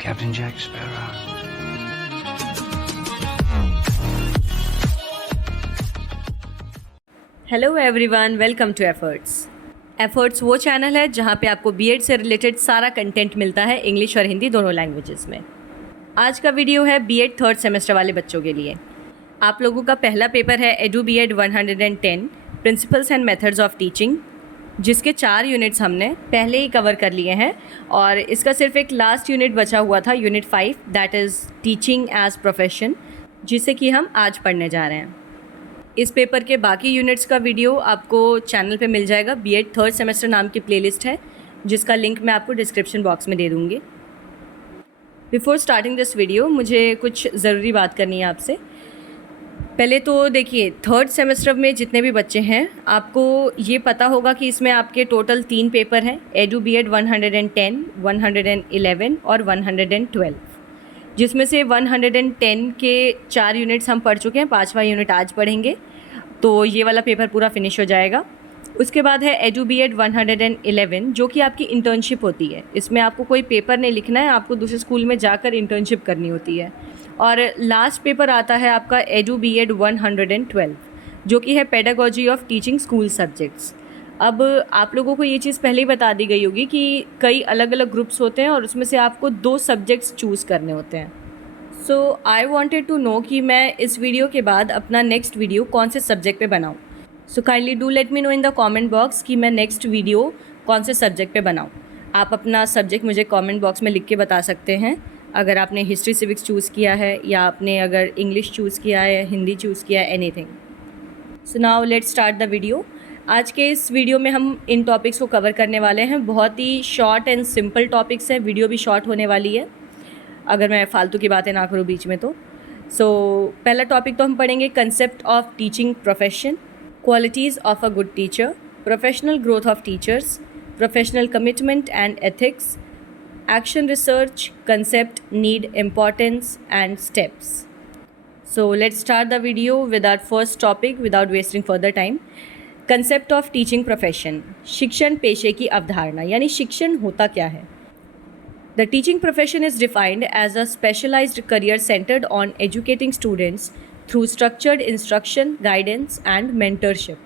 Captain Jack Sparrow. Hello everyone, welcome to efforts वो channel है जहाँ पे आपको बीएड से रिलेटेड सारा कंटेंट मिलता है इंग्लिश और हिंदी दोनों लैंग्वेजेस में। आज का वीडियो है बीएड थर्ड सेमेस्टर वाले बच्चों के लिए। आप लोगों का पहला पेपर है edu BEd 110 principles and methods of teaching, जिसके 4 यूनिट्स हमने पहले ही कवर कर लिए हैं और इसका सिर्फ एक लास्ट यूनिट बचा हुआ था, unit 5, that is teaching as profession, जिसे कि हम आज पढ़ने जा रहे हैं। इस पेपर के बाकी यूनिट्स का वीडियो आपको चैनल पे मिल जाएगा। बीएड थर्ड सेमेस्टर नाम की प्लेलिस्ट है जिसका लिंक मैं आपको डिस्क्रिप्शन बॉक्स में दे दूँगी। बिफोर स्टार्टिंग दिस वीडियो मुझे कुछ ज़रूरी बात करनी है आपसे। पहले तो देखिए, थर्ड सेमेस्टर में जितने भी बच्चे हैं आपको ये पता होगा कि इसमें आपके टोटल 3 पेपर हैं, एडू बीएड 110, 111 और 112, जिसमें से 110 के 4 यूनिट्स हम पढ़ चुके हैं, 5वां यूनिट आज पढ़ेंगे, तो ये वाला पेपर पूरा फिनिश हो जाएगा। उसके बाद है एडू बीएड 111, जो कि आपकी इंटर्नशिप होती है। इसमें आपको कोई पेपर नहीं लिखना है, आपको दूसरे स्कूल में जाकर इंटर्नशिप करनी होती है। और लास्ट पेपर आता है आपका एडू बीएड 112, जो कि है pedagogy of teaching school subjects. अब आप लोगों को ये चीज़ पहले ही बता दी गई होगी कि कई अलग अलग ग्रुप्स होते हैं और उसमें से आपको 2 सब्जेक्ट्स चूज़ करने होते हैं। सो आई वांटेड टू नो कि मैं इस वीडियो के बाद अपना नेक्स्ट वीडियो कौन से सब्जेक्ट पे बनाऊं। So kindly do let me know in the comment box कि मैं नेक्स्ट वीडियो कौन से सब्जेक्ट पे बनाऊं। आप अपना सब्जेक्ट मुझे कमेंट बॉक्स में लिख के बता सकते हैं। अगर आपने हिस्ट्री सिविक्स चूज़ किया है या आपने अगर इंग्लिश चूज़ किया है, हिंदी चूज़ किया है, anything. So now let's start the video. आज के इस वीडियो में हम इन टॉपिक्स को कवर करने वाले हैं। बहुत ही शॉर्ट एंड सिंपल टॉपिक्स हैं, वीडियो भी शॉर्ट होने वाली है अगर मैं फालतू की बातें ना करूँ बीच में तो। पहला टॉपिक तो हम पढ़ेंगे concept of teaching profession, qualities of a good teacher, professional growth of teachers, professional commitment and ethics, action research, concept, need, importance and steps. So let's start the video with our first topic without wasting further time. Concept of teaching profession, शिक्षण पेशे की अवधारणा, यानी शिक्षण होता क्या है। The teaching profession is defined as a specialized career centered on educating students through structured instruction, guidance, and mentorship.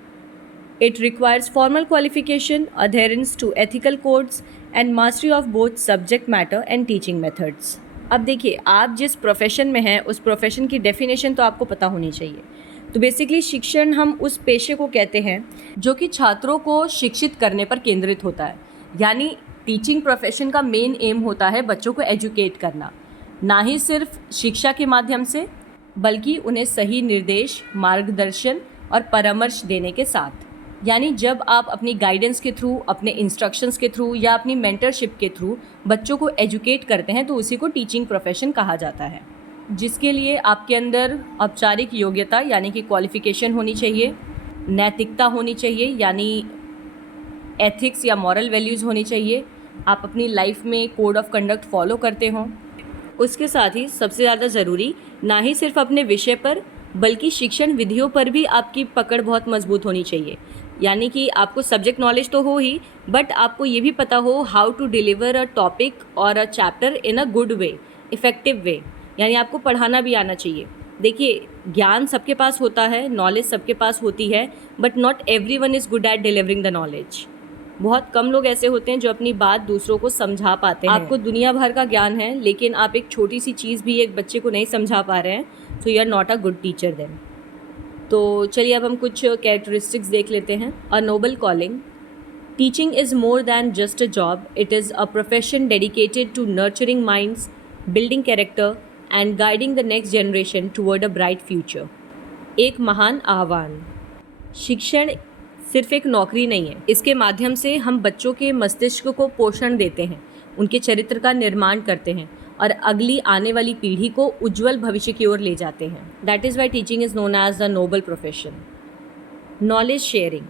It requires formal qualification, adherence to ethical codes, and mastery of both subject matter and teaching methods. अब देखिए, आप जिस profession में हैं उस profession की definition तो आपको पता होनी चाहिए। तो बेसिकली शिक्षण हम उस पेशे को कहते हैं जो कि छात्रों को शिक्षित करने पर केंद्रित होता है। यानी टीचिंग प्रोफेशन का मेन एम होता है बच्चों को एजुकेट करना, ना ही सिर्फ शिक्षा के माध्यम से, बल्कि उन्हें सही निर्देश, मार्गदर्शन और परामर्श देने के साथ। यानी जब आप अपनी गाइडेंस के थ्रू, अपने इंस्ट्रक्शंस के थ्रू या अपनी मेंटरशिप के थ्रू बच्चों को एजुकेट करते हैं तो उसी को टीचिंग प्रोफेशन कहा जाता है, जिसके लिए आपके अंदर औपचारिक योग्यता यानी कि क्वालिफिकेशन होनी चाहिए, नैतिकता होनी चाहिए यानी एथिक्स या मॉरल वैल्यूज़ होनी चाहिए, आप अपनी लाइफ में कोड ऑफ कंडक्ट फॉलो करते हों। उसके साथ ही सबसे ज़्यादा ज़रूरी, ना ही सिर्फ अपने विषय पर बल्कि शिक्षण विधियों पर भी आपकी पकड़ बहुत मजबूत होनी चाहिए। यानी कि आपको सब्जेक्ट नॉलेज तो हो ही, बट आपको ये भी पता हो how to deliver a topic और a chapter in a good way, effective way. यानी आपको पढ़ाना भी आना चाहिए। देखिए, ज्ञान सबके पास होता है, नॉलेज सबके पास होती है, but not everyone is good at delivering the knowledge. बहुत कम लोग ऐसे होते हैं जो अपनी बात दूसरों को समझा पाते हैं। आपको दुनिया भर का ज्ञान है लेकिन आप एक छोटी सी चीज़ भी एक बच्चे को नहीं समझा पा रहे हैं, तो you are not a good teacher then. तो चलिए अब हम कुछ कैरेक्टरिस्टिक्स देख लेते हैं। A noble calling, teaching is more than just a job, it is a profession dedicated to nurturing minds, building character and guiding the next generation toward a bright future. एक महान आह्वान, शिक्षण सिर्फ एक नौकरी नहीं है, इसके माध्यम से हम बच्चों के मस्तिष्क को पोषण देते हैं, उनके चरित्र का निर्माण करते हैं और अगली आने वाली पीढ़ी को उज्जवल भविष्य की ओर ले जाते हैं। That is why teaching is known as the noble profession. Knowledge sharing,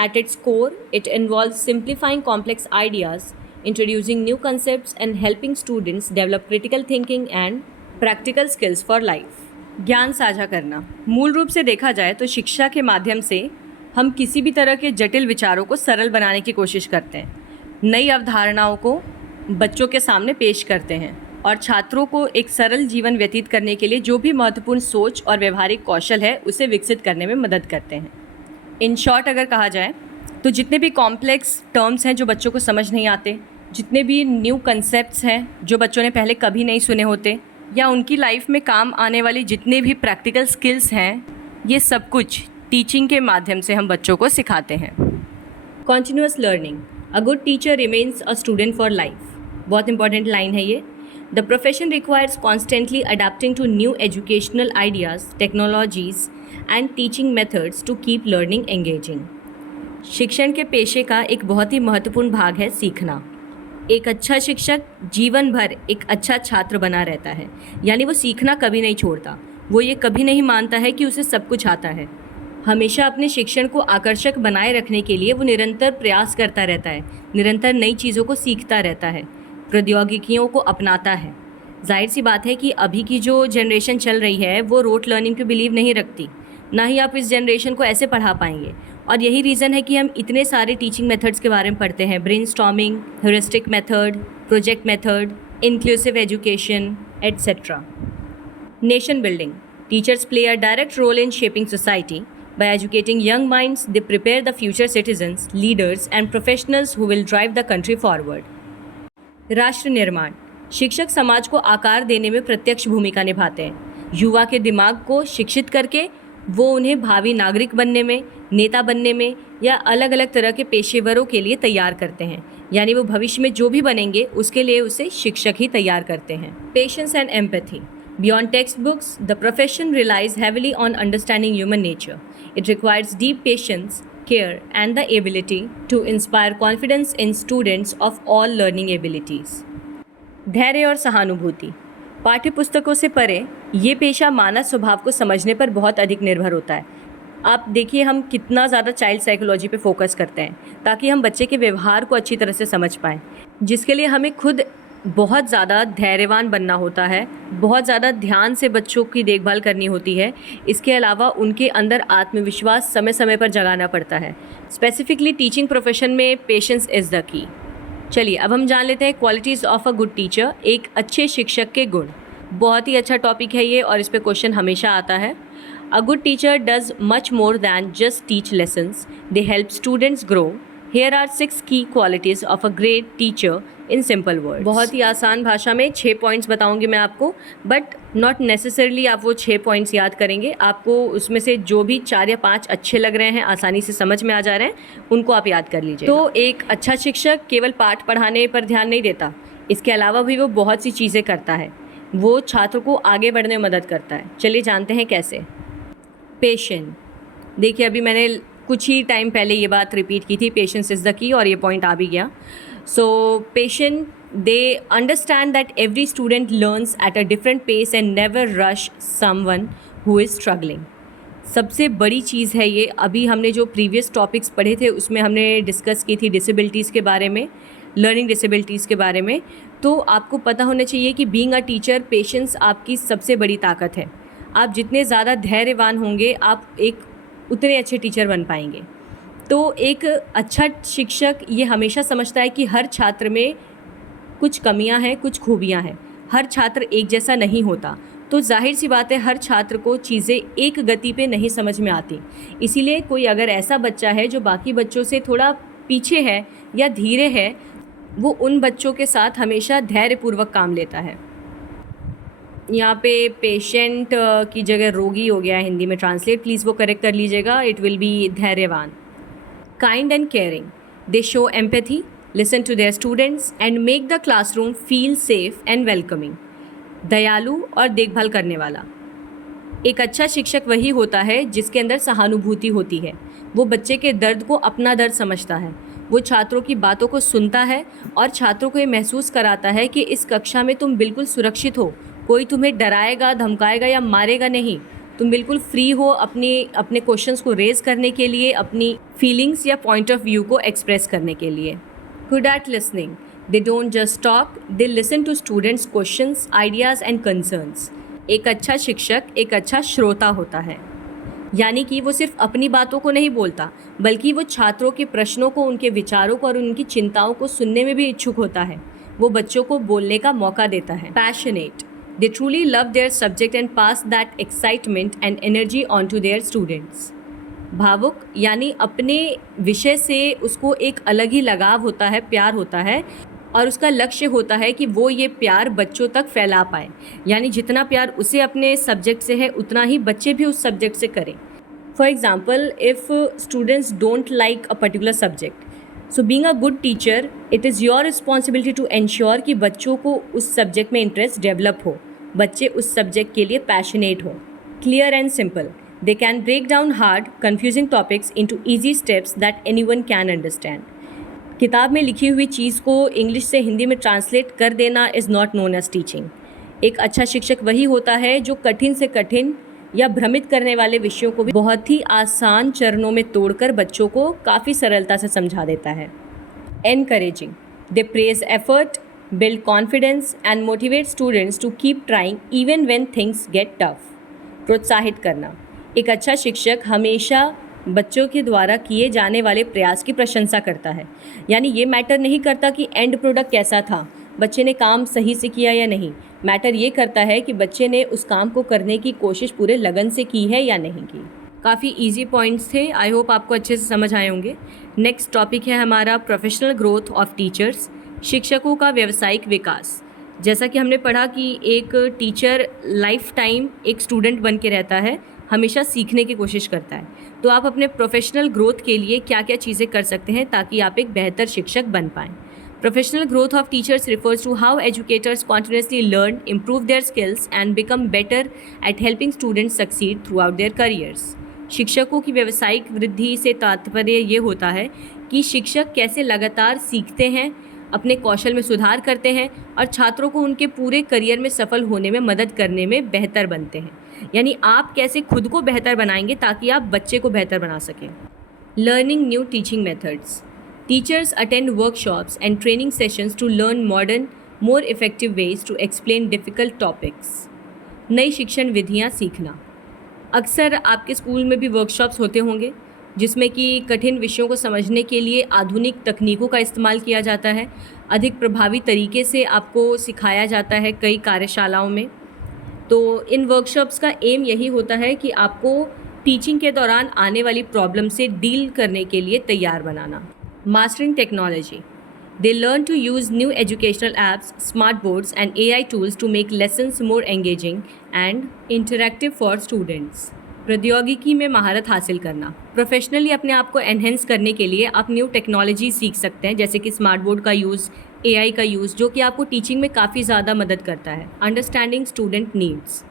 at its core it involves simplifying complex ideas, introducing new concepts and helping students develop critical thinking and practical skills for life. ज्ञान साझा करना, मूल रूप से देखा जाए तो शिक्षा के माध्यम से हम किसी भी तरह के जटिल विचारों को सरल बनाने की कोशिश करते हैं, नई अवधारणाओं को बच्चों के सामने पेश करते हैं और छात्रों को एक सरल जीवन व्यतीत करने के लिए जो भी महत्वपूर्ण सोच और व्यवहारिक कौशल है उसे विकसित करने में मदद करते हैं। इन शॉर्ट अगर कहा जाए तो जितने भी कॉम्प्लेक्स टर्म्स हैं जो बच्चों को समझ नहीं आते, जितने भी न्यू कंसेप्ट्स हैं जो बच्चों ने पहले कभी नहीं सुने होते, या उनकी लाइफ में काम आने वाली जितने भी प्रैक्टिकल स्किल्स हैं, ये सब कुछ टीचिंग के माध्यम से हम बच्चों को सिखाते हैं। Continuous learning, a good teacher remains a student for life. बहुत इंपॉर्टेंट लाइन है ये। The profession requires constantly adapting to new educational ideas, technologies and teaching methods to keep learning engaging. शिक्षण के पेशे का एक बहुत ही महत्वपूर्ण भाग है सीखना। एक अच्छा शिक्षक जीवन भर एक अच्छा छात्र बना रहता है, यानी वो सीखना कभी नहीं छोड़ता। वो ये कभी नहीं मानता है कि उसे सब कुछ आता है। हमेशा अपने शिक्षण को आकर्षक बनाए रखने के लिए वो निरंतर प्रयास करता रहता है, निरंतर नई चीज़ों को सीखता रहता है, प्रौद्योगिकियों को अपनाता है। जाहिर सी बात है कि अभी की जो जनरेशन चल रही है वो रोट लर्निंग पे बिलीव नहीं रखती, ना ही आप इस जनरेशन को ऐसे पढ़ा पाएंगे। और यही रीज़न है कि हम इतने सारे टीचिंग मेथड्स के बारे में पढ़ते हैं, brainstorming, heuristic method, project method, inclusive education, etcetera. Nation building, teachers play a direct role in shaping society. By educating young minds, they prepare the future citizens, leaders and professionals who will drive the country forward. राष्ट्र निर्माण, शिक्षक समाज को आकार देने में प्रत्यक्ष भूमिका निभाते हैं। युवा के दिमाग को शिक्षित करके वो उन्हें भावी नागरिक बनने में, नेता बनने में या अलग अलग तरह के पेशेवरों के लिए तैयार करते हैं। यानी वो भविष्य में जो भी बनेंगे उसके लिए उसे शिक्षक ही तैयार करते हैं। Patience and empathy, beyond textbooks, the profession relies heavily on understanding human nature. It requires deep patience, care, and the ability to inspire confidence in students of all learning abilities. धैर्य और सहानुभूति, पाठ्य पुस्तकों से परे ये पेशा मानव स्वभाव को समझने पर बहुत अधिक निर्भर होता है। आप देखिए हम कितना ज़्यादा चाइल्ड साइकोलॉजी पे फोकस करते हैं ताकि हम बच्चे के व्यवहार को अच्छी तरह से समझ पाएँ, जिसके लिए हमें खुद बहुत ज़्यादा धैर्यवान बनना होता है, बहुत ज़्यादा ध्यान से बच्चों की देखभाल करनी होती है। इसके अलावा उनके अंदर आत्मविश्वास समय समय पर जगाना पड़ता है। स्पेसिफिकली टीचिंग प्रोफेशन में पेशेंस इज़ द की। चलिए अब हम जान लेते हैं qualities of a good teacher, एक अच्छे शिक्षक के गुण। बहुत ही अच्छा टॉपिक है ये और इस पर क्वेश्चन हमेशा आता है। अ good teacher does much more than just teach lessons, they help students grow. Here are 6 key qualities of a great teacher in simple words. बहुत ही आसान भाषा में 6 पॉइंट्स बताऊंगी मैं आपको, बट नॉट नेसेसरली आप वो 6 पॉइंट्स याद करेंगे। आपको उसमें से जो भी 4 या 5 अच्छे लग रहे हैं, आसानी से समझ में आ जा रहे हैं, उनको आप याद कर लीजिए। तो एक अच्छा शिक्षक केवल पाठ पढ़ाने पर ध्यान नहीं देता, इसके अलावा भी वो बहुत सी चीज़ें करता है। वो छात्र को आगे बढ़ने में मदद करता है। चलिए जानते हैं कैसे। पेशेंट, देखिए अभी मैंने कुछ ही टाइम पहले ये बात रिपीट की थी, पेशेंस इज़ द की, और ये पॉइंट आ भी गया। So patient, they understand that every student learns at a different pace and never rush someone who is struggling. सबसे बड़ी चीज़ है ये। अभी हमने जो प्रीवियस टॉपिक्स पढ़े थे उसमें हमने डिस्कस की थी डिसेबिलिटीज़ के बारे में, लर्निंग डिसेबिलिटीज़ के बारे में। तो आपको पता होना चाहिए कि बीइंग अ टीचर, पेशेंस आपकी सबसे बड़ी ताकत है। आप जितने ज़्यादा धैर्यवान होंगे, आप एक उतने अच्छे टीचर बन पाएंगे। तो एक अच्छा शिक्षक ये हमेशा समझता है कि हर छात्र में कुछ कमियां हैं, कुछ खूबियां हैं। हर छात्र एक जैसा नहीं होता, तो जाहिर सी बात है हर छात्र को चीज़ें एक गति पे नहीं समझ में आती। इसीलिए कोई अगर ऐसा बच्चा है जो बाकी बच्चों से थोड़ा पीछे है या धीरे है, वो उन बच्चों के साथ हमेशा धैर्यपूर्वक काम लेता है। यहाँ पे पेशेंट की जगह रोगी हो गया है हिंदी में ट्रांसलेट, प्लीज़ वो करेक्ट कर लीजिएगा। इट विल बी धैर्यवान। Kind and caring, they show empathy, listen to their students and make the classroom feel safe and welcoming. दयालु और देखभाल करने वाला, एक अच्छा शिक्षक वही होता है जिसके अंदर सहानुभूति होती है। वो बच्चे के दर्द को अपना दर्द समझता है, वो छात्रों की बातों को सुनता है और छात्रों को ये महसूस कराता है कि इस कक्षा में तुम बिल्कुल सुरक्षित हो, कोई तुम्हें डराएगा, धमकाएगा या मारेगा नहीं। तुम बिल्कुल फ्री हो अपने क्वेश्चंस को रेज करने के लिए, अपनी फीलिंग्स या पॉइंट ऑफ व्यू को एक्सप्रेस करने के लिए। Good at listening, they don't just talk, they listen to students questions, ideas and concerns. एक अच्छा शिक्षक एक अच्छा श्रोता होता है, यानी कि वो सिर्फ अपनी बातों को नहीं बोलता, बल्कि वो छात्रों के प्रश्नों को, उनके विचारों को और उनकी चिंताओं को सुनने में भी इच्छुक होता है। वो बच्चों को बोलने का मौका देता है। Passionate, they truly love their subject and pass that excitement and energy on to their students. भावुक यानी अपने विषय से उसको एक अलग ही लगाव होता है, प्यार होता है, और उसका लक्ष्य होता है कि वो ये प्यार बच्चों तक फैला पाए। यानी जितना प्यार उसे अपने सब्जेक्ट से है उतना ही बच्चे भी उस सब्जेक्ट से करें। For example, if students don't like a particular subject, so being a good teacher it is your responsibility to ensure कि बच्चों को उस सब्जेक्ट में इंटरेस्ट डेवलप हो, बच्चे उस सब्जेक्ट के लिए पैशनेट हो। Clear and simple, they can break down hard confusing topics into easy steps that anyone can understand. किताब में लिखी हुई चीज़ को इंग्लिश से हिंदी में ट्रांसलेट कर देना is not known as teaching. एक अच्छा शिक्षक वही होता है जो कठिन से कठिन या भ्रमित करने वाले विषयों को भी बहुत ही आसान चरणों में तोड़कर बच्चों को काफ़ी सरलता से समझा देता है। Encouraging, they praise effort, build confidence and motivate students to keep trying even when things get tough. प्रोत्साहित करना, एक अच्छा शिक्षक हमेशा बच्चों के द्वारा किए जाने वाले प्रयास की प्रशंसा करता है। यानी ये मैटर नहीं करता कि एंड प्रोडक्ट कैसा था, बच्चे ने काम सही से किया या नहीं, मैटर ये करता है कि बच्चे ने उस काम को करने की कोशिश पूरे लगन से की है या नहीं की। काफ़ी इजी पॉइंट्स थे, आई होप आपको अच्छे से समझ आए होंगे। नेक्स्ट टॉपिक है हमारा प्रोफेशनल ग्रोथ ऑफ टीचर्स, शिक्षकों का व्यावसायिक विकास। जैसा कि हमने पढ़ा कि एक टीचर लाइफ टाइम एक स्टूडेंट बन के रहता है, हमेशा सीखने की कोशिश करता है। तो आप अपने प्रोफेशनल ग्रोथ के लिए क्या क्या चीज़ें कर सकते हैं ताकि आप एक बेहतर शिक्षक बन पाएँ। Professional growth of teachers refers to how educators continuously learn, improve their skills and become better at helping students succeed throughout their careers. शिक्षकों की व्यावसायिक वृद्धि से तात्पर्य ये होता है कि शिक्षक कैसे लगातार सीखते हैं, अपने कौशल में सुधार करते हैं और छात्रों को उनके पूरे करियर में सफल होने में मदद करने में बेहतर बनते हैं। यानी आप कैसे खुद को बेहतर बनाएंगे ताकि आप बच्चे को बेहतर बना सकें। Learning new teaching methods, teachers attend workshops and training sessions to learn modern, more effective ways to explain difficult topics. नई शिक्षण विधियाँ सीखना, अक्सर आपके स्कूल में भी वर्कशॉप्स होते होंगे जिसमें कि कठिन विषयों को समझने के लिए आधुनिक तकनीकों का इस्तेमाल किया जाता है, अधिक प्रभावी तरीके से आपको सिखाया जाता है कई कार्यशालाओं में। तो इन वर्कशॉप्स का एम यही होता है कि आपको टीचिंग के दौरान आने वाली प्रॉब्लम से डील करने के लिए तैयार बनाना। Mastering technology, they learn to use new educational apps, smart boards and AI tools to make lessons more engaging and interactive for students. प्रौद्योगिकी में महारत हासिल करना, प्रोफेशनली अपने आप को एनहेंस करने के लिए आप न्यू टेक्नोलॉजी सीख सकते हैं, जैसे कि स्मार्ट बोर्ड का यूज़, AI का यूज़, जो कि आपको टीचिंग में काफ़ी ज़्यादा मदद करता है। Understanding student needs,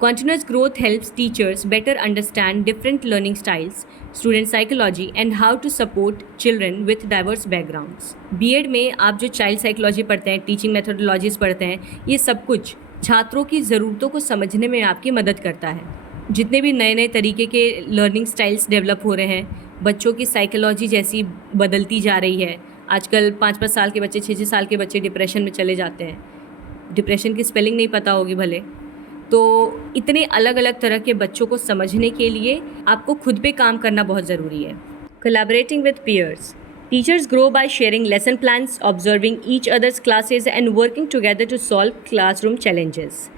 continuous growth helps teachers better understand different learning styles, student psychology and how to support children with diverse backgrounds. BEd में आप जो चाइल्ड साइकोलॉजी पढ़ते हैं, टीचिंग मेथोडोलॉजीज पढ़ते हैं, ये सब कुछ छात्रों की ज़रूरतों को समझने में आपकी मदद करता है। जितने भी नए नए तरीके के लर्निंग स्टाइल्स डेवलप हो रहे हैं, बच्चों की साइकोलॉजी जैसी बदलती जा रही है। आजकल 5-5 साल के बच्चे, 6-6 साल के बच्चे डिप्रेशन में चले जाते हैं। डिप्रेशन की स्पेलिंग नहीं पता होगी भले। तो इतने अलग अलग तरह के बच्चों को समझने के लिए आपको खुद पे काम करना बहुत ज़रूरी है। Collaborating with peers, teachers grow by sharing lesson plans, observing each others classes and working together to solve classroom challenges.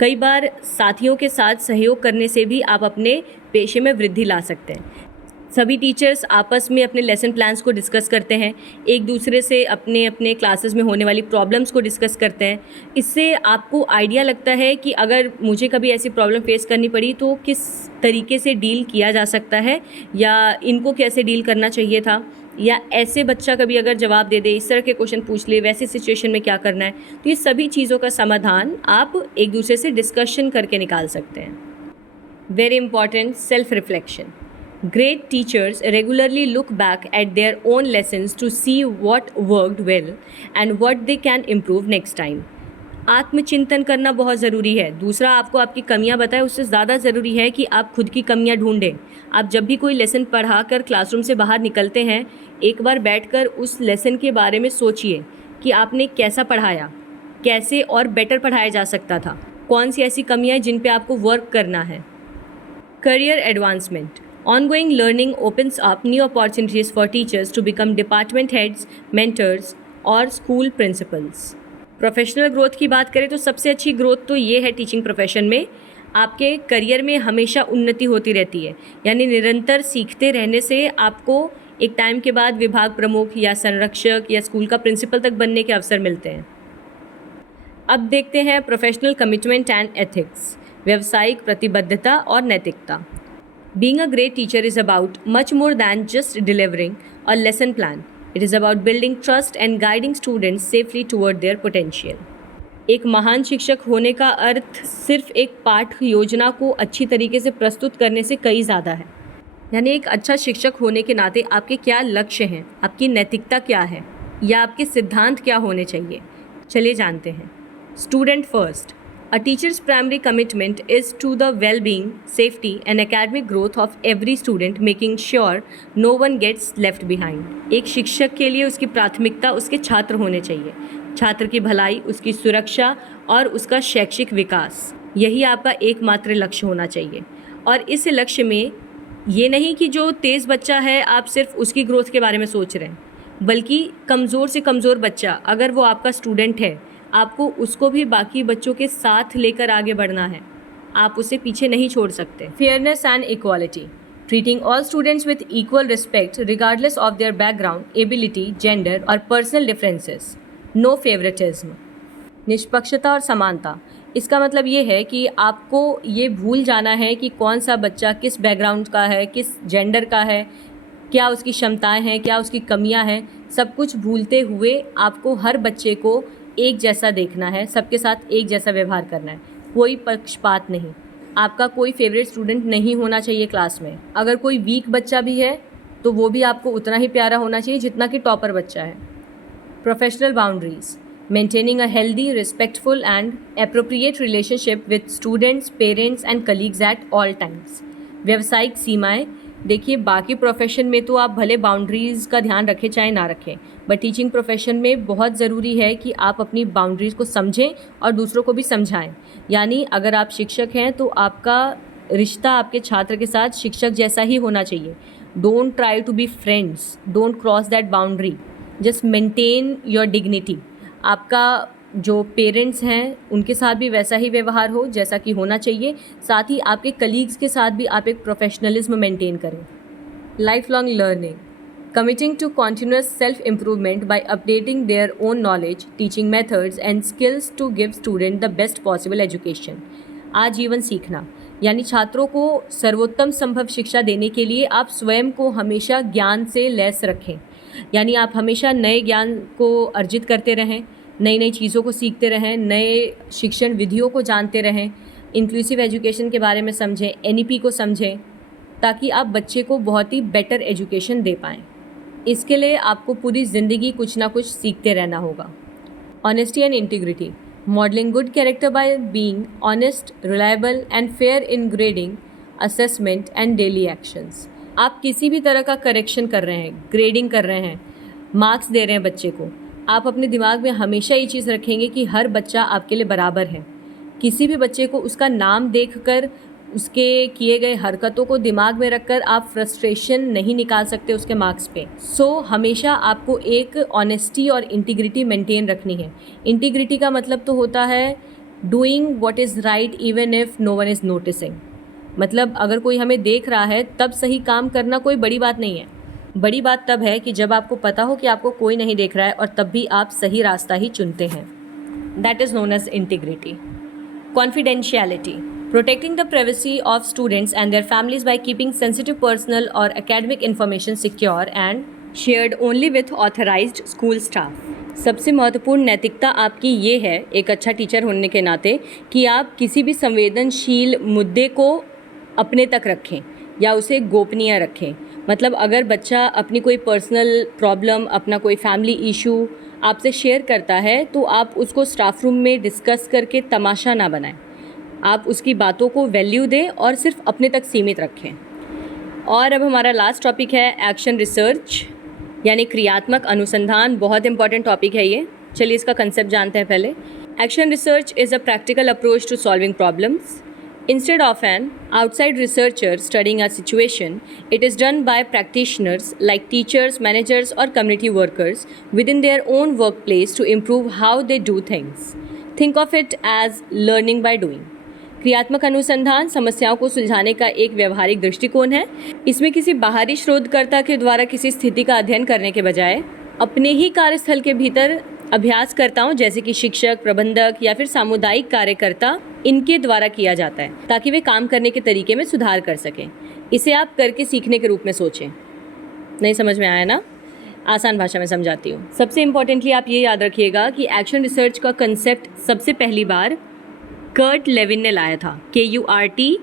कई बार साथियों के साथ सहयोग करने से भी आप अपने पेशे में वृद्धि ला सकते हैं। सभी टीचर्स आपस में अपने लेसन प्लान्स को डिस्कस करते हैं, एक दूसरे से अपने अपने क्लासेस में होने वाली प्रॉब्लम्स को डिस्कस करते हैं। इससे आपको आइडिया लगता है कि अगर मुझे कभी ऐसी प्रॉब्लम फेस करनी पड़ी तो किस तरीके से डील किया जा सकता है, या इनको कैसे डील करना चाहिए था, या ऐसे बच्चा कभी अगर जवाब दे दे, इस तरह के क्वेश्चन पूछ ले, वैसे सिचुएशन में क्या करना है। तो ये सभी चीज़ों का समाधान आप एक दूसरे से डिस्कशन करके निकाल सकते हैं। Very important, self reflection. Great teachers regularly look back at their own lessons to see what worked well and what they can improve next time. आत्मचिंतन करना बहुत ज़रूरी है। दूसरा आपको आपकी कमियां बताए, उससे ज़्यादा ज़रूरी है कि आप खुद की कमियां ढूंढें। आप जब भी कोई लेसन पढ़ा कर क्लासरूम से बाहर निकलते हैं, एक बार बैठकर उस लेसन के बारे में सोचिए कि आपने कैसा पढ़ाया, कैसे और बेटर पढ़ाया जा सकता था, कौन सी ऐसी कमियाँ जिन पे आपको वर्क करना है। Career advancement, ongoing learning opens up new opportunities for teachers to become department heads, mentors or school principals. Professional growth की बात करें तो सबसे अच्छी ग्रोथ तो ये है टीचिंग प्रोफेशन में, आपके करियर में हमेशा उन्नति होती रहती है। यानी निरंतर सीखते रहने से आपको एक टाइम के बाद विभाग प्रमुख या संरक्षक या स्कूल का प्रिंसिपल तक बनने के अवसर मिलते हैं। अब देखते हैं प्रोफेशनल कमिटमेंट एंड एथिक्स, व्यावसायिक प्रतिबद्धता और नैतिकता। Being a great teacher is about much more than just delivering a lesson plan. It is about building trust and guiding students safely toward their potential. एक महान शिक्षक होने का अर्थ सिर्फ एक पाठ योजना को अच्छी तरीके से प्रस्तुत करने से कई ज़्यादा है। यानी एक अच्छा शिक्षक होने के नाते आपके क्या लक्ष्य हैं, आपकी नैतिकता क्या है, या आपके सिद्धांत क्या होने चाहिए। चलिए जानते हैं। Student first. A teacher's primary commitment is to the well-being, safety and academic growth of every student, making sure no one gets left behind. एक शिक्षक के लिए उसकी प्राथमिकता उसके छात्र होने चाहिए। छात्र की भलाई, उसकी सुरक्षा और उसका शैक्षिक विकास, यही आपका एकमात्र लक्ष्य होना चाहिए। और इस लक्ष्य में ये नहीं कि जो तेज़ बच्चा है आप सिर्फ उसकी ग्रोथ के बारे में सोच रहे हैं, बल्कि कमज़ोर से कमज़ोर बच्चा अगर वो आपका स्टूडेंट है, आपको उसको भी बाकी बच्चों के साथ लेकर आगे बढ़ना है, आप उसे पीछे नहीं छोड़ सकते। Fairness and equality. Treating all students with equal respect regardless of their background, ability, gender और पर्सनल डिफरेंसेस। No favouritism. निष्पक्षता और समानता। इसका मतलब ये है कि आपको ये भूल जाना है कि कौन सा बच्चा किस बैकग्राउंड का है, किस जेंडर का है, क्या उसकी क्षमताएं हैं, क्या उसकी कमियां हैं। सब कुछ भूलते हुए आपको हर बच्चे को एक जैसा देखना है, सबके साथ एक जैसा व्यवहार करना है, कोई पक्षपात नहीं। आपका कोई फेवरेट स्टूडेंट नहीं होना चाहिए क्लास में। अगर कोई वीक बच्चा भी है तो वो भी आपको उतना ही प्यारा होना चाहिए जितना कि टॉपर बच्चा है। Professional boundaries. Maintaining a healthy, respectful and appropriate relationship with students, parents and colleagues at all times. व्यावसायिक सीमाएँ। देखिए, बाकी प्रोफेशन में तो आप भले बाउंड्रीज़ का ध्यान रखें चाहे ना रखें, बट टीचिंग प्रोफेशन में बहुत ज़रूरी है कि आप अपनी बाउंड्रीज़ को समझें और दूसरों को भी समझाएं। यानी अगर आप शिक्षक हैं तो आपका रिश्ता आपके छात्र के साथ शिक्षक जैसा ही होना चाहिए। Don't try to be friends, don't cross that boundary, just maintain your dignity. आपका जो पेरेंट्स हैं उनके साथ भी वैसा ही व्यवहार हो जैसा कि होना चाहिए। साथ ही आपके कलीग्स के साथ भी आप एक प्रोफेशनलिज्म मेंटेन करें। Lifelong learning. Committing to continuous self improvement by updating their own knowledge, teaching methods and skills to give student the best possible education. आजीवन सीखना। यानी छात्रों को सर्वोत्तम संभव शिक्षा देने के लिए आप स्वयं को हमेशा ज्ञान से लैस रखें। यानी आप हमेशा नए ज्ञान को अर्जित करते रहें, नई नई चीज़ों को सीखते रहें, नए शिक्षण विधियों को जानते रहें, इंक्लूसिव एजुकेशन के बारे में समझें, NEP को समझें, ताकि आप बच्चे को बहुत ही बेटर एजुकेशन दे पाएँ। इसके लिए आपको पूरी ज़िंदगी कुछ ना कुछ सीखते रहना होगा। Honesty and integrity. Modelling good character by being honest, reliable and fair in grading, assessment and daily actions. आप किसी भी तरह का करेक्शन कर रहे हैं, ग्रेडिंग कर रहे हैं, मार्क्स दे रहे हैं बच्चे को, आप अपने दिमाग में हमेशा ये चीज़ रखेंगे कि हर बच्चा आपके लिए बराबर है। किसी भी बच्चे को उसका नाम देखकर, उसके किए गए हरकतों को दिमाग में रखकर आप फ्रस्ट्रेशन नहीं निकाल सकते उसके मार्क्स पे। हमेशा आपको एक ऑनेस्टी और इंटीग्रिटी मेंटेन रखनी है। इंटीग्रिटी का मतलब तो होता है doing what is right even if no one is noticing. मतलब अगर कोई हमें देख रहा है तब सही काम करना कोई बड़ी बात नहीं है। बड़ी बात तब है कि जब आपको पता हो कि आपको कोई नहीं देख रहा है और तब भी आप सही रास्ता ही चुनते हैं। That is known as integrity. Confidentiality. Protecting the privacy of students and their families by keeping sensitive personal or academic information secure and shared only with authorized school staff. सबसे महत्वपूर्ण नैतिकता आपकी ये है एक अच्छा टीचर होने के नाते कि आप किसी भी संवेदनशील मुद्दे को अपने तक रखें या उसे गोपनीय रखें। मतलब अगर बच्चा अपनी कोई पर्सनल प्रॉब्लम, अपना कोई फैमिली इशू आपसे शेयर करता है तो आप उसको स्टाफ रूम में डिस्कस करके तमाशा ना बनाएं। आप उसकी बातों को वैल्यू दें और सिर्फ अपने तक सीमित रखें। और अब हमारा लास्ट टॉपिक है एक्शन रिसर्च, यानी क्रियात्मक अनुसंधान। बहुत इंपॉर्टेंट टॉपिक है ये। चलिए इसका कंसेप्ट जानते हैं पहले। Action research is a practical approach to solving problems. Instead of an outside researcher studying a situation, it is done by practitioners like teachers, managers, or community workers within their own workplace to improve how they do things. Think of it as learning by doing. क्रियात्मक अनुसंधान समस्याओं को सुलझाने का एक व्यवहारिक दृष्टिकोण है। इसमें किसी बाहरी शोधकर्ता के द्वारा किसी स्थिति का अध्ययन करने के बजाय अपने ही कार्यस्थल के भीतर अभ्यासकर्ताओं जैसे कि शिक्षक, प्रबंधक या फिर सामुदायिक कार्यकर्ता इनके द्वारा किया जाता है ताकि वे काम करने के तरीके में सुधार कर सकें। इसे आप करके सीखने के रूप में सोचें। नहीं समझ में आया ना? आसान भाषा में समझाती हूँ। सबसे इम्पोर्टेंटली आप ये याद रखिएगा कि एक्शन रिसर्च का कंसेप्ट सबसे पहली बार कर्ट लेविन ने लाया था, KURTLEWIN।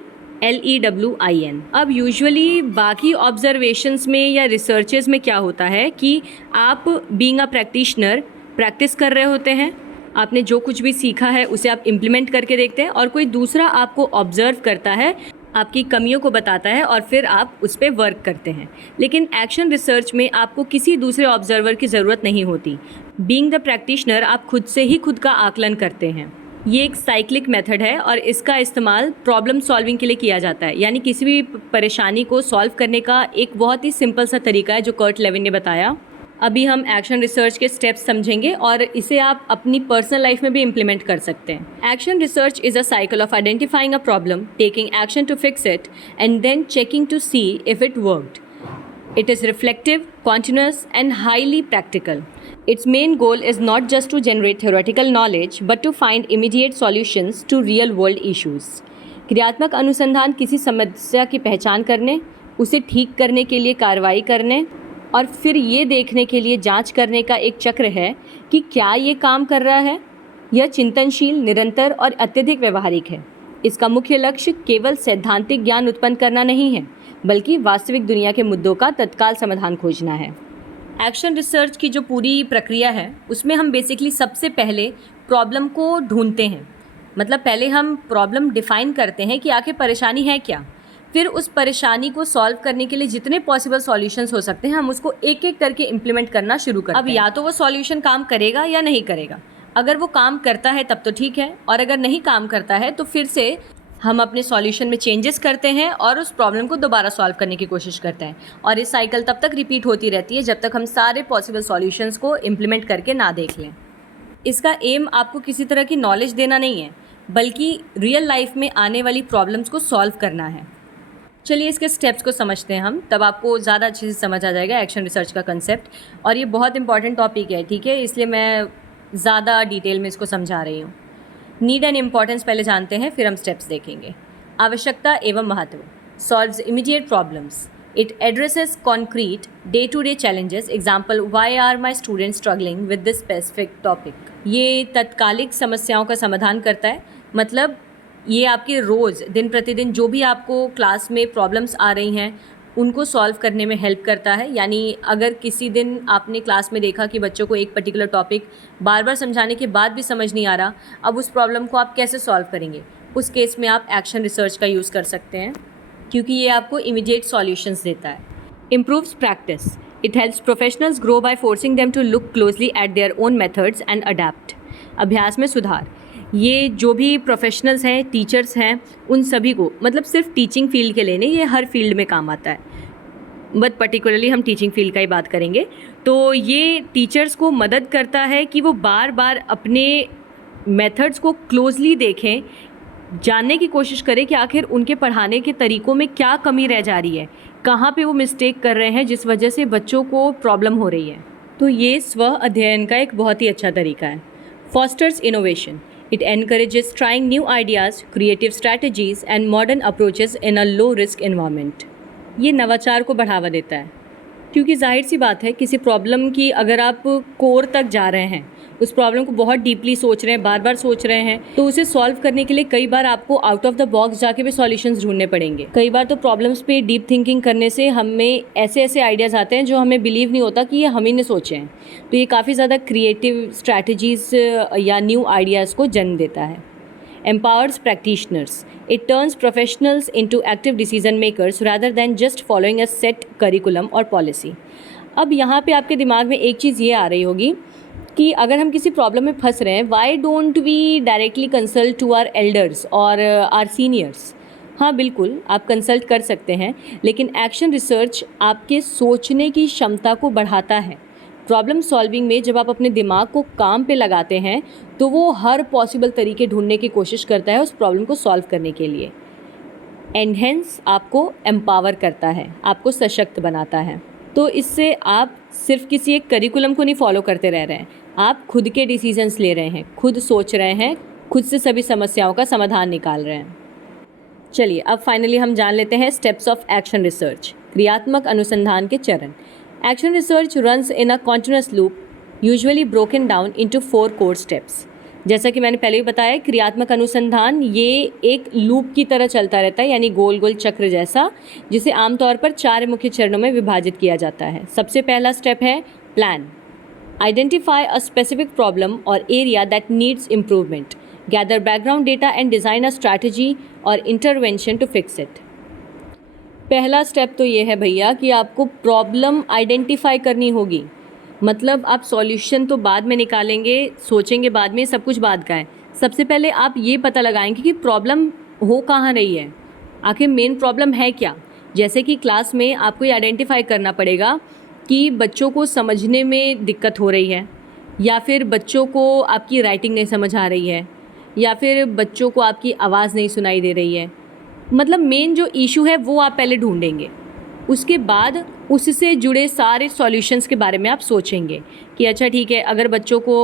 अब यूजुअली बाकी ऑब्जर्वेशंस में या रिसर्चेस में क्या होता है कि आप बीइंग अ प्रैक्टिशनर प्रैक्टिस कर रहे होते हैं, आपने जो कुछ भी सीखा है उसे आप इम्प्लीमेंट करके देखते हैं और कोई दूसरा आपको ऑब्जर्व करता है, आपकी कमियों को बताता है और फिर आप उस पर वर्क करते हैं। लेकिन एक्शन रिसर्च में आपको किसी दूसरे ऑब्जर्वर की ज़रूरत नहीं होती। बीइंग द प्रैक्टिशनर आप खुद से ही खुद का आकलन करते हैं। ये एक साइक्लिक मेथड है और इसका इस्तेमाल प्रॉब्लम सॉल्विंग के लिए किया जाता है, यानी किसी भी परेशानी को सॉल्व करने का एक बहुत ही सिंपल सा तरीका है जो कर्ट लेविन ने बताया। अभी हम एक्शन रिसर्च के स्टेप्स समझेंगे और इसे आप अपनी पर्सनल लाइफ में भी इम्प्लीमेंट कर सकते हैं। Action research is a cycle of identifying a problem, taking action to fix it and then checking to see if it worked. It is reflective, continuous, and highly practical. Its main goal is not just to generate theoretical knowledge, but to find immediate solutions to real-world issues. क्रियात्मक अनुसंधान किसी समस्या की पहचान करने, उसे ठीक करने के लिए कार्रवाई करने और फिर ये देखने के लिए जांच करने का एक चक्र है कि क्या ये काम कर रहा है। यह चिंतनशील, निरंतर और अत्यधिक व्यवहारिक है। इसका मुख्य लक्ष्य केवल सैद्धांतिक ज्ञान उत्पन्न करना नहीं है, बल्कि वास्तविक दुनिया के मुद्दों का तत्काल समाधान खोजना है। एक्शन रिसर्च की जो पूरी प्रक्रिया है उसमें हम बेसिकली सबसे पहले प्रॉब्लम को ढूंढते हैं। मतलब पहले हम प्रॉब्लम डिफाइन करते हैं कि आखिर परेशानी है क्या। फिर उस परेशानी को सॉल्व करने के लिए जितने पॉसिबल सॉल्यूशंस हो सकते हैं हम उसको एक एक करके इम्प्लीमेंट करना शुरू करते हैं। अब या तो वो सॉल्यूशन काम करेगा या नहीं करेगा। अगर वो काम करता है तब तो ठीक है, और अगर नहीं काम करता है तो फिर से हम अपने सॉल्यूशन में चेंजेस करते हैं और उस प्रॉब्लम को दोबारा सॉल्व करने की कोशिश करते हैं। और ये साइकिल तब तक रिपीट होती रहती है जब तक हम सारे पॉसिबल सॉल्यूशंस को इम्प्लीमेंट करके ना देख लें। इसका एम आपको किसी तरह की नॉलेज देना नहीं है, बल्कि रियल लाइफ में आने वाली प्रॉब्लम्स को सॉल्व करना है। चलिए इसके स्टेप्स को समझते हैं हम, तब आपको ज़्यादा अच्छे से समझ आ जाएगा एक्शन रिसर्च का कंसेप्ट। और ये बहुत इंपॉर्टेंट टॉपिक है, ठीक है, इसलिए मैं ज़्यादा डिटेल में इसको समझा रही हूँ। नीड एंड इम्पॉर्टेंस पहले जानते हैं, फिर हम स्टेप्स देखेंगे। आवश्यकता एवं महत्व। Solves immediate problems. It addresses concrete day to day challenges. Example, why are my students struggling with this specific topic. ये तत्कालिक समस्याओं का समाधान करता है। मतलब ये आपके रोज़ दिन प्रतिदिन जो भी आपको क्लास में प्रॉब्लम्स आ रही हैं उनको सॉल्व करने में हेल्प करता है। यानी अगर किसी दिन आपने क्लास में देखा कि बच्चों को एक पर्टिकुलर टॉपिक बार बार समझाने के बाद भी समझ नहीं आ रहा, अब उस प्रॉब्लम को आप कैसे सॉल्व करेंगे, उस केस में आप एक्शन रिसर्च का यूज़ कर सकते हैं, क्योंकि ये आपको इमीडिएट सॉल्यूशंस देता है। Improves practice. It helps professionals grow by forcing them to look closely at their own methods and adapt. अभ्यास में सुधार। ये जो भी प्रोफेशनल्स हैं, टीचर्स हैं, उन सभी को, मतलब सिर्फ टीचिंग फील्ड के लिए नहीं, ये हर फील्ड में काम आता है, बट पर्टिकुलरली हम टीचिंग फील्ड का ही बात करेंगे। तो ये टीचर्स को मदद करता है कि वो बार बार अपने मेथड्स को क्लोजली देखें, जानने की कोशिश करें कि आखिर उनके पढ़ाने के तरीक़ों में क्या कमी रह जा रही है, कहाँ पे वो मिस्टेक कर रहे हैं जिस वजह से बच्चों को प्रॉब्लम हो रही है। तो ये स्व अध्ययन का एक बहुत ही अच्छा तरीका है। Fosters innovation. It encourages trying new ideas, creative strategies and modern approaches in a low-risk environment. ये नवाचार को बढ़ावा देता है, क्योंकि जाहिर सी बात है किसी प्रॉब्लम की अगर आप कोर तक जा रहे हैं, उस प्रॉब्लम को बहुत डीपली सोच रहे हैं, बार बार सोच रहे हैं, तो उसे सॉल्व करने के लिए कई बार आपको आउट ऑफ द बॉक्स जाके भी सॉल्यूशंस ढूंढने पड़ेंगे। कई बार तो प्रॉब्लम्स पे डीप थिंकिंग करने से हमें ऐसे ऐसे आइडियाज़ आते हैं जो हमें बिलीव नहीं होता कि ये हम ही ने सोचे हैं। तो ये काफ़ी ज़्यादा क्रिएटिव स्ट्रैटेजीज़ या न्यू आइडियाज़ को जन्म देता है। Empowers practitioners. It turns professionals into active decision makers rather than just following a set curriculum or policy. अब यहाँ पे आपके दिमाग में एक चीज़ ये आ रही होगी कि अगर हम किसी प्रॉब्लम में फंस रहे हैं, why don't we directly consult to our elders और आवर सीनियर्स। हाँ बिल्कुल, आप कंसल्ट कर सकते हैं, लेकिन एक्शन रिसर्च आपके सोचने की क्षमता को बढ़ाता है। प्रॉब्लम सॉल्विंग में जब आप अपने दिमाग को काम पे लगाते हैं तो वो हर पॉसिबल तरीके ढूंढने की कोशिश करता है उस प्रॉब्लम को सॉल्व करने के लिए। एंड हेंस आपको एम्पावर करता है, आपको सशक्त बनाता है। तो इससे आप सिर्फ किसी एक करिकुलम को नहीं फॉलो करते रह रहे हैं, आप खुद के डिसीजंस ले रहे हैं, खुद सोच रहे हैं, खुद से सभी समस्याओं का समाधान निकाल रहे हैं। चलिए अब फाइनली हम जान लेते हैं स्टेप्स ऑफ एक्शन रिसर्च, क्रियात्मक अनुसंधान के चरण। Action research runs in a continuous loop, usually broken down into 4 core steps. जैसा कि मैंने पहले भी बताया, क्रियात्मक अनुसंधान ये एक लूप की तरह चलता रहता है, यानी गोल गोल चक्र जैसा, जिसे आमतौर पर 4 मुख्य चरणों में विभाजित किया जाता है। सबसे पहला स्टेप है plan. Identify a specific problem or area that needs improvement, gather background data and design a strategy or intervention to fix it. पहला स्टेप तो ये है भैया कि आपको प्रॉब्लम आइडेंटिफाई करनी होगी। मतलब आप सॉल्यूशन तो बाद में निकालेंगे, सोचेंगे बाद में, सब कुछ बाद का है। सबसे पहले आप ये पता लगाएंगे कि प्रॉब्लम हो कहाँ रही है, आखिर मेन प्रॉब्लम है क्या। जैसे कि क्लास में आपको ये आइडेंटिफाई करना पड़ेगा कि बच्चों को समझने में दिक्कत हो रही है, या फिर बच्चों को आपकी राइटिंग नहीं समझ आ रही है, या फिर बच्चों को आपकी आवाज़ नहीं सुनाई दे रही है। मतलब मेन जो इशू है वो आप पहले ढूंढेंगे, उसके बाद उससे जुड़े सारे सॉल्यूशंस के बारे में आप सोचेंगे कि अच्छा ठीक है, अगर बच्चों को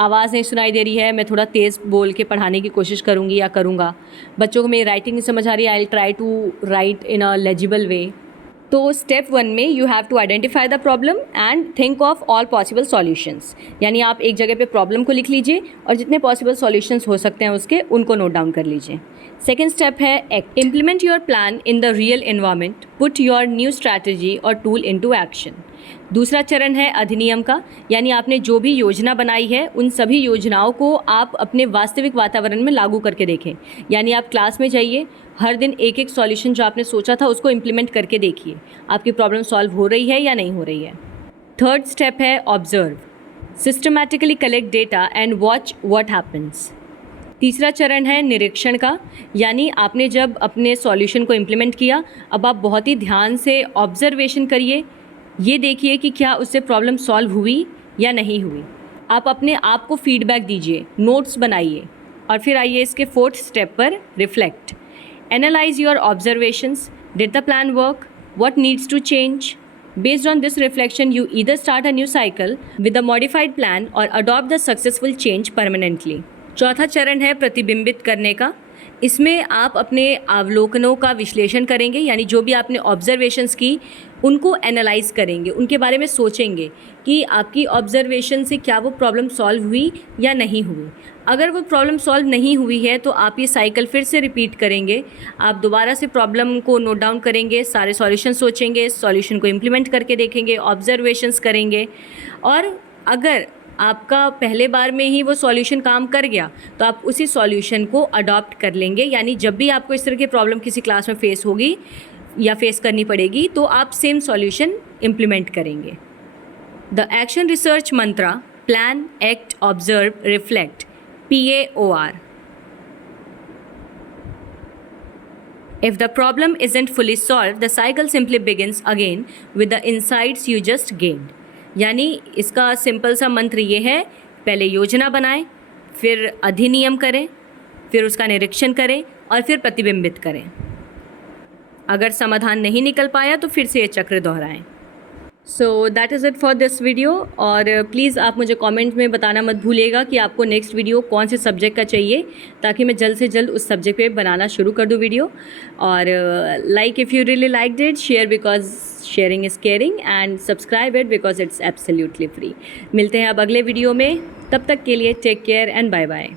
आवाज़ नहीं सुनाई दे रही है, मैं थोड़ा तेज़ बोल के पढ़ाने की कोशिश करूँगी या करूँगा। बच्चों को मेरी राइटिंग नहीं समझ आ रही है, I will try to write in a legible way. तो स्टेप 1 में you have to identify the problem and think of all possible solutions. यानी आप एक जगह पे प्रॉब्लम को लिख लीजिए और जितने पॉसिबल सॉल्यूशंस हो सकते हैं उसके, उनको नोट डाउन कर लीजिए। सेकेंड स्टेप है act. Implement your plan in the real environment, put your new strategy और टूल इनटू एक्शन। दूसरा चरण है अधिनियम का, यानी आपने जो भी योजना बनाई है उन सभी योजनाओं को आप अपने वास्तविक वातावरण में लागू करके देखें। यानी आप क्लास में जाइए, हर दिन एक एक सॉल्यूशन जो आपने सोचा था उसको इम्प्लीमेंट करके देखिए, आपकी प्रॉब्लम सॉल्व हो रही है या नहीं हो रही है। थर्ड स्टेप है observe. Systematically collect data and watch what happens. तीसरा चरण है निरीक्षण का, यानी आपने जब अपने सॉल्यूशन को इम्प्लीमेंट किया, अब आप बहुत ही ध्यान से ऑब्जर्वेशन करिए, ये देखिए कि क्या उससे प्रॉब्लम सॉल्व हुई या नहीं हुई। आप अपने आप को फीडबैक दीजिए, नोट्स बनाइए। और फिर आइए इसके फोर्थ स्टेप पर, reflect. Analyse your observations, did the plan work, what needs to change. Based on this reflection, you either start a new cycle with a modified plan or adopt the successful change permanently. चौथा चरण है प्रतिबिंबित करने का। इसमें आप अपने अवलोकनों का विश्लेषण करेंगे, यानी जो भी आपने ऑब्जर्वेशंस की उनको एनालाइज करेंगे, उनके बारे में सोचेंगे कि आपकी ऑब्जर्वेशन से क्या वो प्रॉब्लम सॉल्व हुई या नहीं हुई। अगर वो प्रॉब्लम सॉल्व नहीं हुई है तो आप ये साइकिल फिर से रिपीट करेंगे। आप दोबारा से प्रॉब्लम को नोट डाउन करेंगे, सारे सॉल्यूशन सोचेंगे, सॉल्यूशन को इम्प्लीमेंट करके देखेंगे, ऑब्जर्वेशंस करेंगे। और अगर आपका पहले बार में ही वो सॉल्यूशन काम कर गया तो आप उसी सॉल्यूशन को अडॉप्ट कर लेंगे। यानी जब भी आपको इस तरह की प्रॉब्लम किसी क्लास में फेस होगी या फेस करनी पड़ेगी तो आप सेम सॉल्यूशन इम्प्लीमेंट करेंगे। The action research Mantra: plan, act, observe, reflect, PAOR. If the problem isn't fully solved, the cycle simply begins again with the insights you just gained. यानी इसका simple सा मंत्र ये है, पहले योजना बनाएं, फिर अधिनियम करें, फिर उसका निरीक्षण करें और फिर प्रतिबिंबित करें। अगर समाधान नहीं निकल पाया तो फिर से ये चक्र दोहराएं। So that is it for this video. और प्लीज़ आप मुझे कमेंट में बताना मत भूलिएगा कि आपको नेक्स्ट वीडियो कौन से सब्जेक्ट का चाहिए, ताकि मैं जल्द से जल्द उस सब्जेक्ट पे बनाना शुरू कर दूँ वीडियो। और like if you really liked it, share because sharing is caring, and subscribe it because it's absolutely free. मिलते हैं अब अगले वीडियो में, तब तक के लिए take care and bye bye.